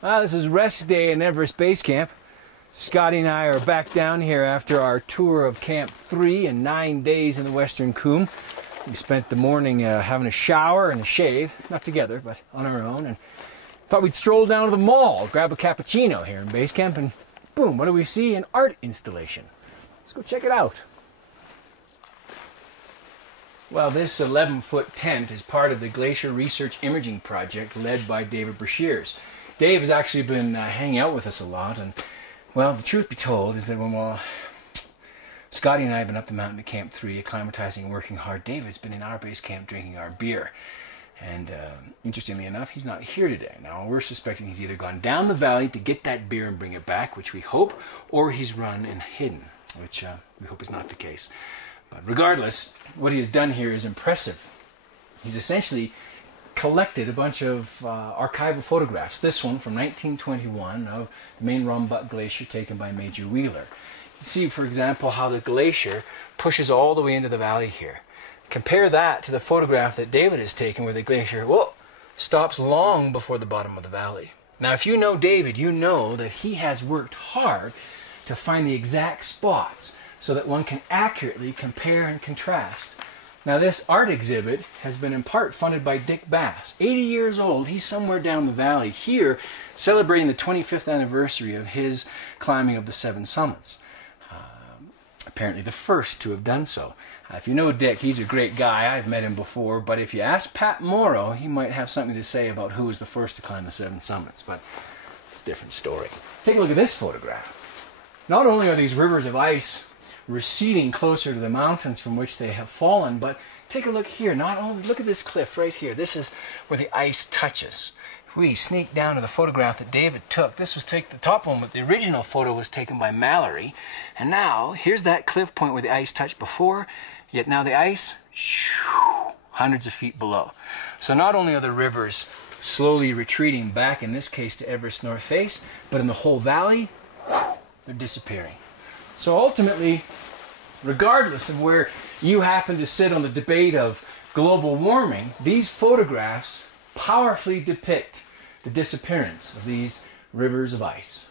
This is rest day in Everest Base Camp. Scotty and I are back down here after our tour of Camp 3 and 9 days in the Western Coombe. We spent the morning having a shower and a shave, not together, but on our own, and thought we'd stroll down to the mall, grab a cappuccino here in Base Camp, and boom, what do we see? An art installation. Let's go check it out. Well, this 11-foot tent is part of the Glacier Research Imaging Project led by David Brashears. Dave has actually been hanging out with us a lot, and, well, the truth be told is that when Scotty and I have been up the mountain to Camp 3, acclimatizing and working hard, David's been in our base camp drinking our beer. And interestingly enough, he's not here today. Now, we're suspecting he's either gone down the valley to get that beer and bring it back, which we hope, or he's run and hidden, which we hope is not the case. But regardless, what he has done here is impressive. He's essentially collected a bunch of archival photographs. This one from 1921 of the main Rombuck Glacier taken by Major Wheeler. You see, for example, how the glacier pushes all the way into the valley here. Compare that to the photograph that David has taken where the glacier, stops long before the bottom of the valley. Now, if you know David, you know that he has worked hard to find the exact spots so that one can accurately compare and contrast. Now, this art exhibit has been in part funded by Dick Bass. 80 years old, he's somewhere down the valley here celebrating the 25th anniversary of his climbing of the 7 summits. Apparently the first to have done so. If you know Dick, he's a great guy. I've met him before, but if you ask Pat Morrow, he might have something to say about who was the first to climb the 7 summits, but it's a different story. Take a look at this photograph. Not only are these rivers of ice receding closer to the mountains from which they have fallen, but take a look here. Look at this cliff right here. This is where the ice touches. If we sneak down to the photograph that David took, this was the top one, but the original photo was taken by Mallory. And now, here's that cliff point where the ice touched before, yet now the ice, hundreds of feet below. So not only are the rivers slowly retreating back, in this case to Everest North Face, but in the whole valley, they're disappearing. So ultimately, regardless of where you happen to sit on the debate of global warming, these photographs powerfully depict the disappearance of these rivers of ice.